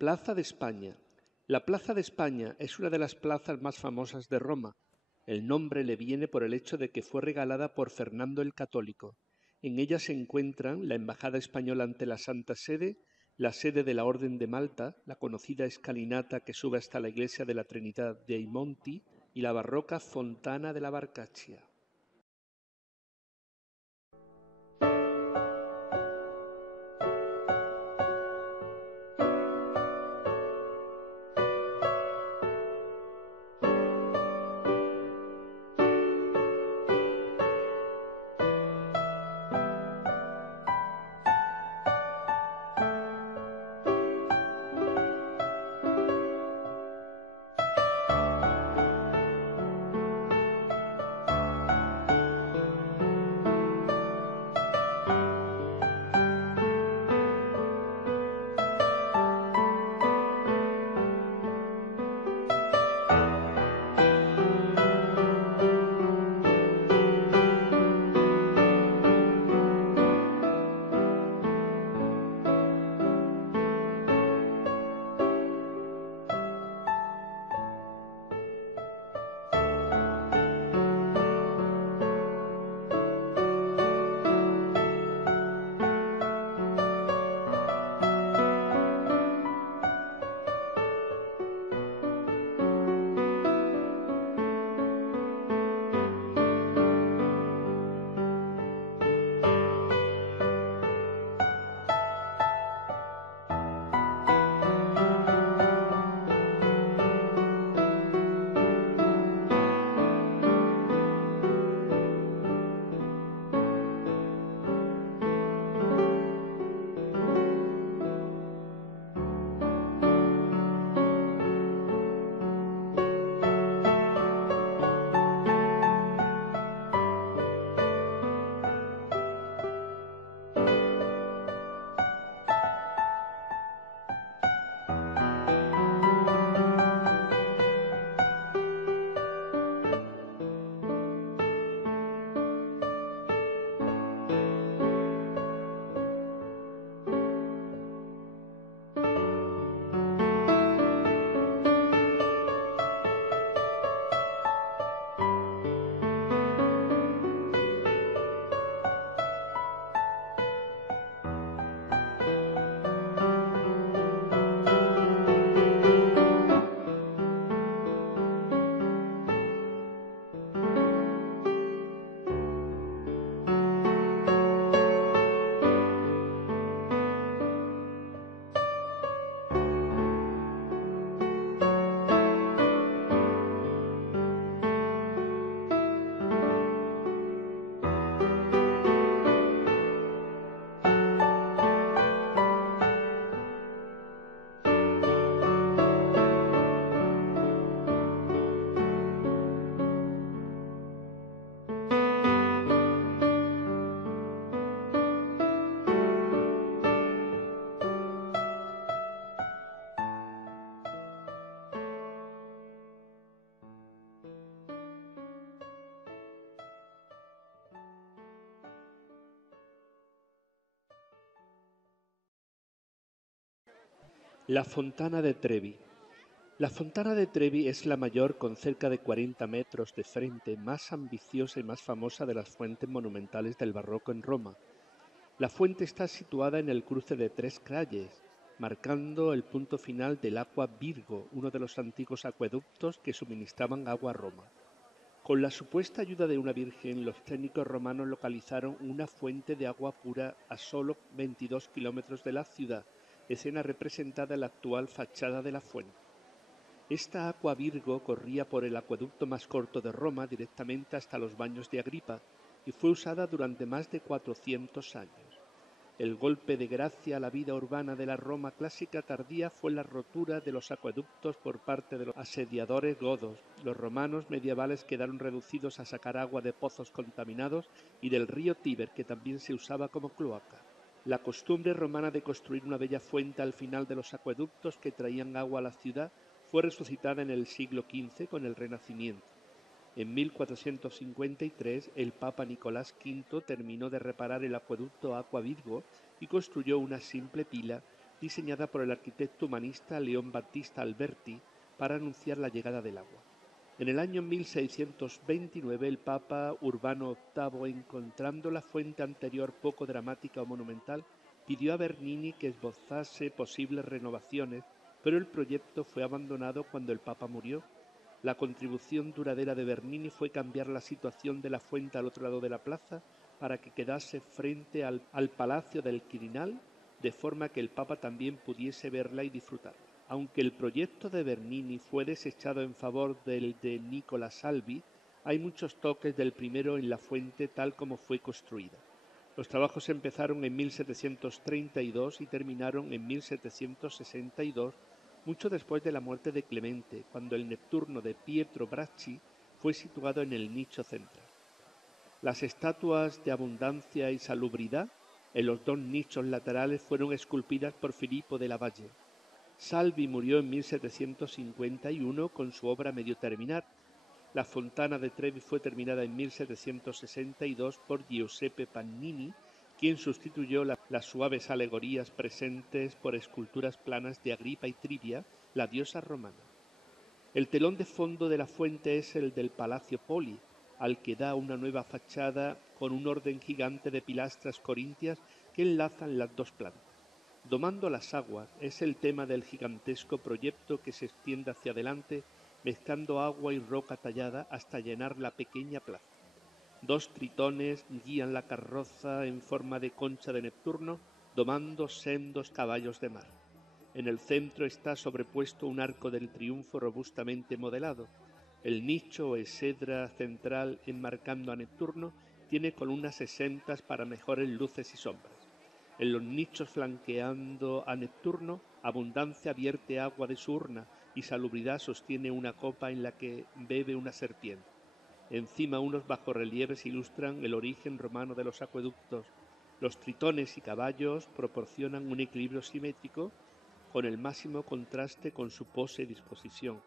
Plaza de España. La Plaza de España es una de las plazas más famosas de Roma. El nombre le viene por el hecho de que fue regalada por Fernando el Católico. En ella se encuentran la Embajada Española ante la Santa Sede, la sede de la Orden de Malta, la conocida escalinata que sube hasta la iglesia de la Trinidad dei Monti y la barroca Fontana de la Barcaccia. La Fontana de Trevi. La Fontana de Trevi es la mayor, con cerca de 40 metros de frente, más ambiciosa y más famosa de las fuentes monumentales del barroco en Roma. La fuente está situada en el cruce de tres calles, marcando el punto final del Aqua Virgo, uno de los antiguos acueductos que suministraban agua a Roma. Con la supuesta ayuda de una virgen, los técnicos romanos localizaron una fuente de agua pura a solo 22 kilómetros de la ciudad, escena representada en la actual fachada de la fuente. Esta Aqua Virgo corría por el acueducto más corto de Roma directamente hasta los baños de Agripa y fue usada durante más de 400 años. El golpe de gracia a la vida urbana de la Roma clásica tardía fue la rotura de los acueductos por parte de los asediadores godos. Los romanos medievales quedaron reducidos a sacar agua de pozos contaminados y del río Tíber, que también se usaba como cloaca. La costumbre romana de construir una bella fuente al final de los acueductos que traían agua a la ciudad fue resucitada en el siglo XV con el Renacimiento. En 1453 el Papa Nicolás V terminó de reparar el acueducto Aqua Virgo y construyó una simple pila diseñada por el arquitecto humanista León Battista Alberti para anunciar la llegada del agua. En el año 1629 el Papa Urbano VIII, encontrando la fuente anterior poco dramática o monumental, pidió a Bernini que esbozase posibles renovaciones, pero el proyecto fue abandonado cuando el Papa murió. La contribución duradera de Bernini fue cambiar la situación de la fuente al otro lado de la plaza para que quedase frente al Palacio del Quirinal, de forma que el Papa también pudiese verla y disfrutarla. Aunque el proyecto de Bernini fue desechado en favor del de Nicola Salvi, hay muchos toques del primero en la fuente tal como fue construida. Los trabajos empezaron en 1732 y terminaron en 1762, mucho después de la muerte de Clemente, cuando el Nepturno de Pietro Bracci fue situado en el nicho central. Las estatuas de abundancia y salubridad en los dos nichos laterales fueron esculpidas por Filippo della Valle. Salvi murió en 1751 con su obra medio terminar. La Fontana de Trevi fue terminada en 1762 por Giuseppe Pannini, quien sustituyó las suaves alegorías presentes por esculturas planas de Agripa y Trivia, la diosa romana. El telón de fondo de la fuente es el del Palacio Poli, al que da una nueva fachada con un orden gigante de pilastras corintias que enlazan las dos plantas. Domando las aguas es el tema del gigantesco proyecto que se extiende hacia adelante, mezclando agua y roca tallada hasta llenar la pequeña plaza. Dos tritones guían la carroza en forma de concha de Neptuno, domando sendos caballos de mar. En el centro está sobrepuesto un arco del triunfo robustamente modelado. El nicho o exedra central, enmarcando a Neptuno, tiene columnas exentas para mejores luces y sombras. En los nichos flanqueando a Neptuno, Abundancia vierte agua de su urna y Salubridad sostiene una copa en la que bebe una serpiente. Encima unos bajorrelieves ilustran el origen romano de los acueductos. Los tritones y caballos proporcionan un equilibrio simétrico con el máximo contraste con su pose y disposición.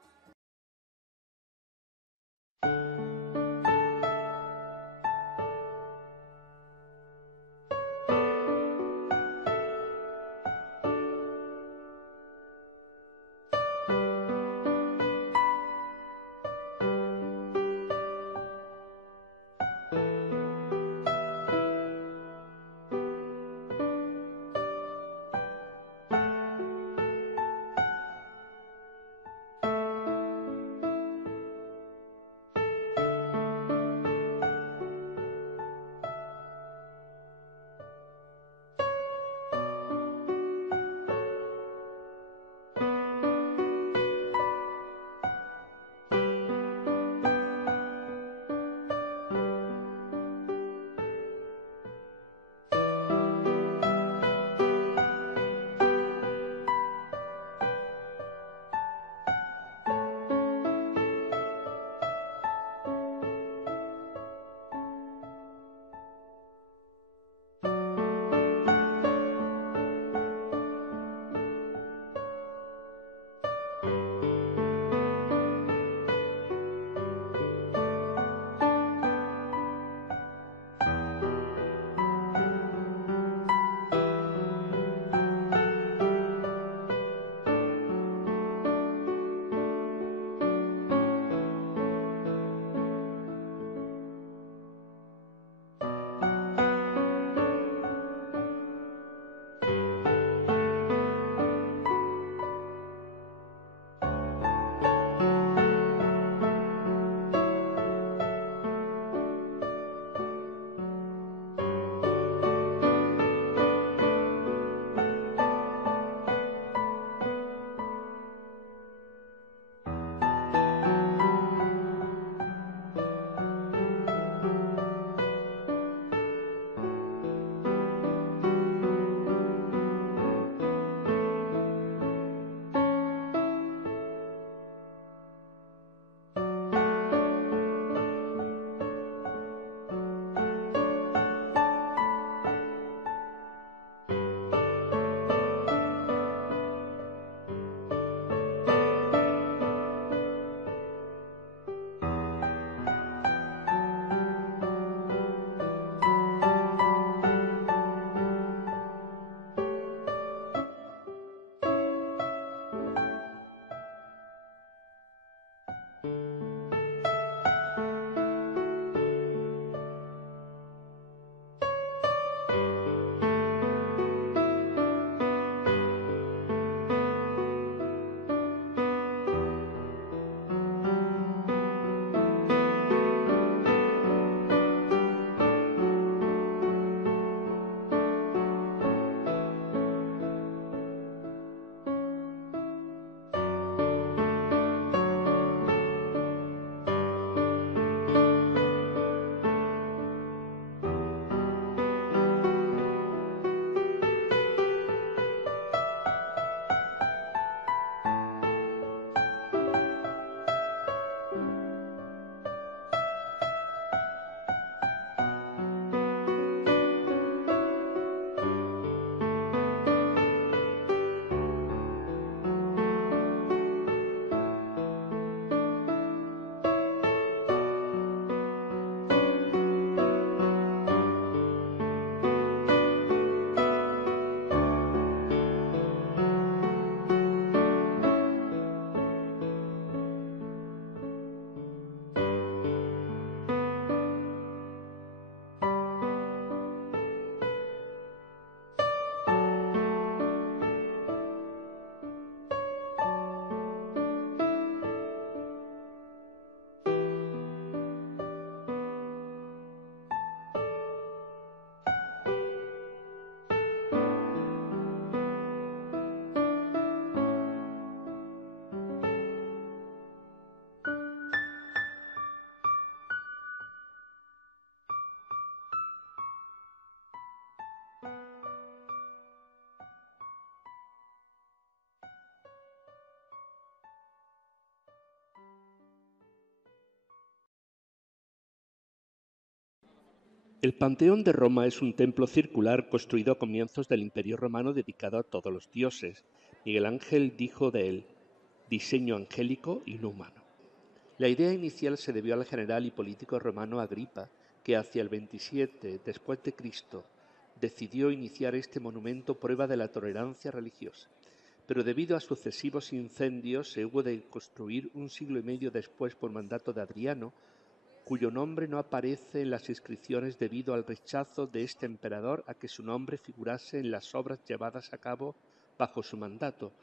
El Panteón de Roma es un templo circular construido a comienzos del Imperio Romano dedicado a todos los dioses. Miguel Ángel dijo de él: diseño angélico y no humano. La idea inicial se debió al general y político romano Agripa, que hacia el 27 después de Cristo decidió iniciar este monumento prueba de la tolerancia religiosa. Pero debido a sucesivos incendios se hubo de construir un siglo y medio después por mandato de Adriano, cuyo nombre no aparece en las inscripciones debido al rechazo de este emperador a que su nombre figurase en las obras llevadas a cabo bajo su mandato.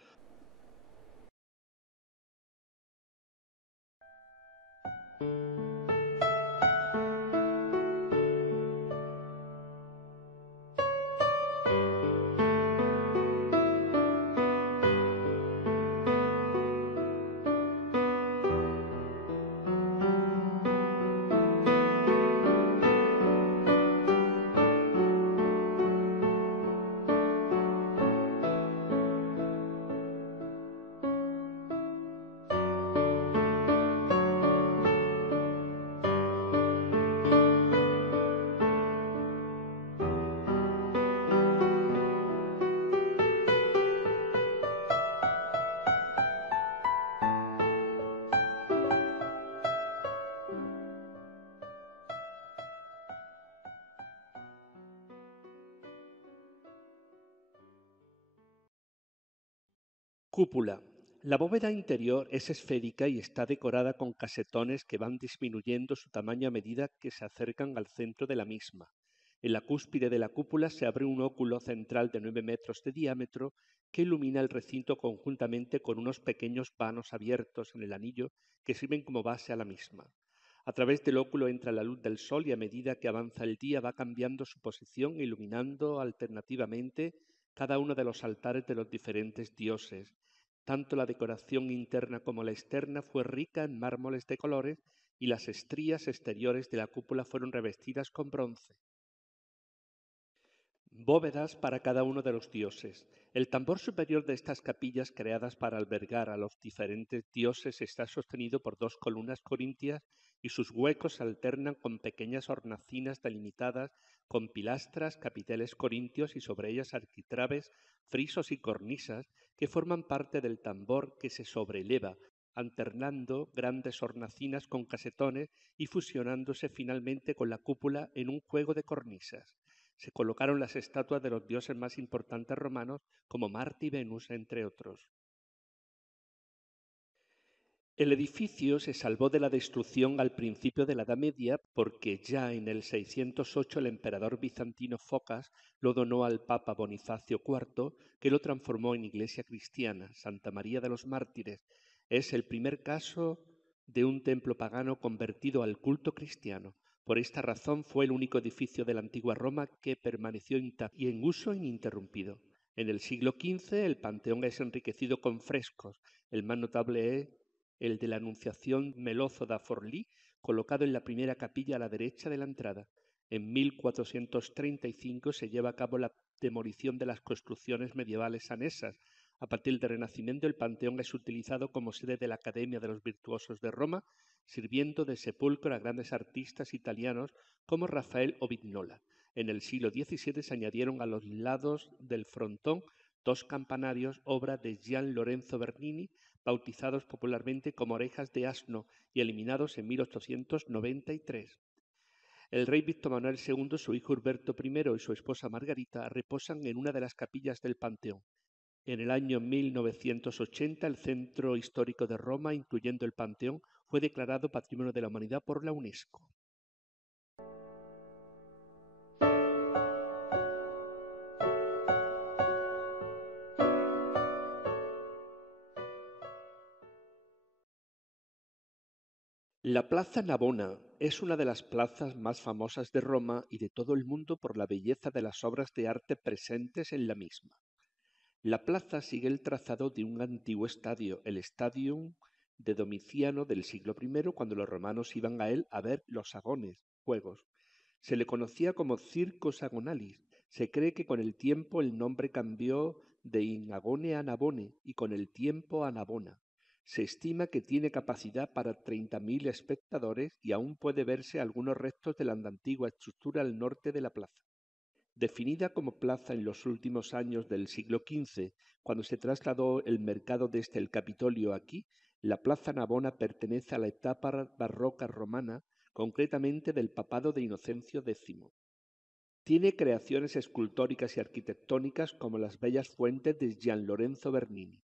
Cúpula. La bóveda interior es esférica y está decorada con casetones que van disminuyendo su tamaño a medida que se acercan al centro de la misma. En la cúspide de la cúpula se abre un óculo central de 9 metros de diámetro que ilumina el recinto conjuntamente con unos pequeños vanos abiertos en el anillo que sirven como base a la misma. A través del óculo entra la luz del sol y a medida que avanza el día va cambiando su posición e iluminando alternativamente cada uno de los altares de los diferentes dioses. Tanto la decoración interna como la externa fue rica en mármoles de colores y las estrías exteriores de la cúpula fueron revestidas con bronce. Bóvedas para cada uno de los dioses. El tambor superior de estas capillas creadas para albergar a los diferentes dioses está sostenido por 2 columnas corintias y sus huecos se alternan con pequeñas hornacinas delimitadas con pilastras, capiteles corintios y sobre ellas arquitrabes, frisos y cornisas que forman parte del tambor que se sobreeleva, alternando grandes hornacinas con casetones y fusionándose finalmente con la cúpula en un juego de cornisas. Se colocaron las estatuas de los dioses más importantes romanos, como Marte y Venus, entre otros. El edificio se salvó de la destrucción al principio de la Edad Media porque ya en el 608 el emperador bizantino Focas lo donó al Papa Bonifacio IV, que lo transformó en iglesia cristiana. Santa María de los Mártires es el primer caso de un templo pagano convertido al culto cristiano. Por esta razón fue el único edificio de la antigua Roma que permaneció intacto y en uso ininterrumpido. En el siglo XV el panteón es enriquecido con frescos. El más notable es el de la Anunciación Melozzo da Forlì, colocado en la primera capilla a la derecha de la entrada. En 1435 se lleva a cabo la demolición de las construcciones medievales anesas. A partir del Renacimiento el panteón es utilizado como sede de la Academia de los Virtuosos de Roma, sirviendo de sepulcro a grandes artistas italianos como Rafael o Vignola. En el siglo XVII se añadieron a los lados del frontón 2 campanarios, obra de Gian Lorenzo Bernini, bautizados popularmente como orejas de asno y eliminados en 1893. El rey Víctor Manuel II, su hijo Humberto I y su esposa Margarita reposan en una de las capillas del Panteón. En el año 1980, el centro histórico de Roma, incluyendo el Panteón, fue declarado Patrimonio de la Humanidad por la UNESCO. La Plaza Navona es una de las plazas más famosas de Roma y de todo el mundo por la belleza de las obras de arte presentes en la misma. La plaza sigue el trazado de un antiguo estadio, el Stadium de Domiciano del siglo I, cuando los romanos iban a él a ver los agones, juegos. Se le conocía como Circus Agonalis. Se cree que con el tiempo el nombre cambió de In Agone a Navone y con el tiempo a Navona. Se estima que tiene capacidad para 30.000 espectadores y aún puede verse algunos restos de la antigua estructura al norte de la plaza. Definida como plaza en los últimos años del siglo XV, cuando se trasladó el mercado desde el Capitolio aquí, la Plaza Navona pertenece a la etapa barroca romana, concretamente del papado de Inocencio X. Tiene creaciones escultóricas y arquitectónicas como las bellas fuentes de Gian Lorenzo Bernini.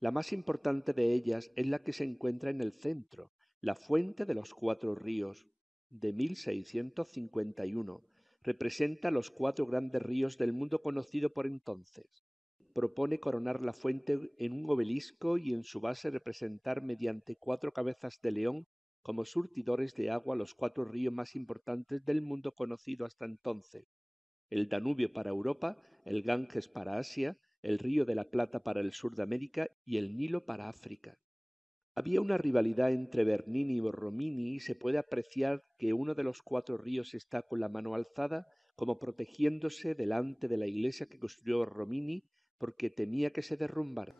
La más importante de ellas es la que se encuentra en el centro, la Fuente de los Cuatro Ríos, de 1651. Representa los cuatro grandes ríos del mundo conocido por entonces. Propone coronar la fuente en un obelisco y en su base representar mediante cuatro cabezas de león como surtidores de agua los cuatro ríos más importantes del mundo conocido hasta entonces: el Danubio para Europa, el Ganges para Asia, el Río de la Plata para el sur de América y el Nilo para África. Había una rivalidad entre Bernini y Borromini y se puede apreciar que uno de los cuatro ríos está con la mano alzada, como protegiéndose delante de la iglesia que construyó Borromini porque temía que se derrumbara.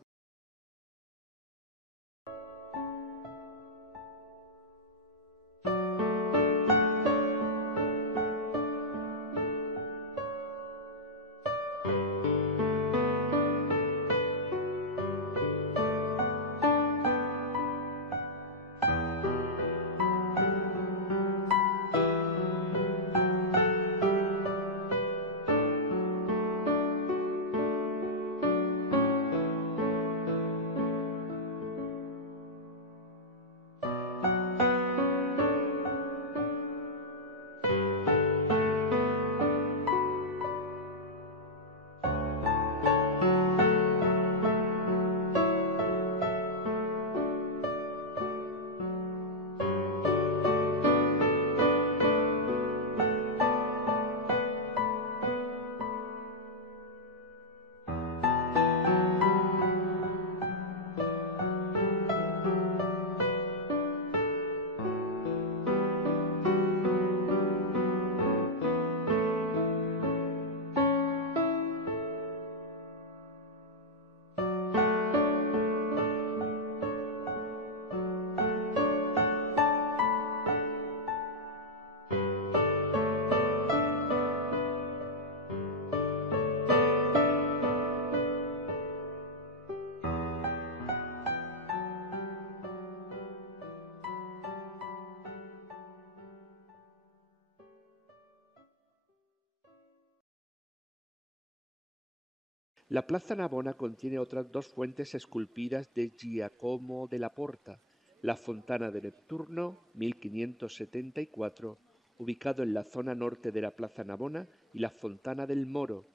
La Plaza Navona contiene otras dos fuentes esculpidas de Giacomo della Porta: la Fontana de Neptuno, 1574, ubicado en la zona norte de la Plaza Navona, y la Fontana del Moro,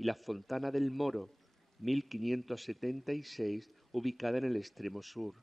y la Fontana del Moro, 1576, ubicada en el extremo sur.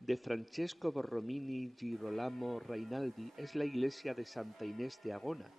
De Francesco Borromini Girolamo Rainaldi es la iglesia de Santa Inés de Agona,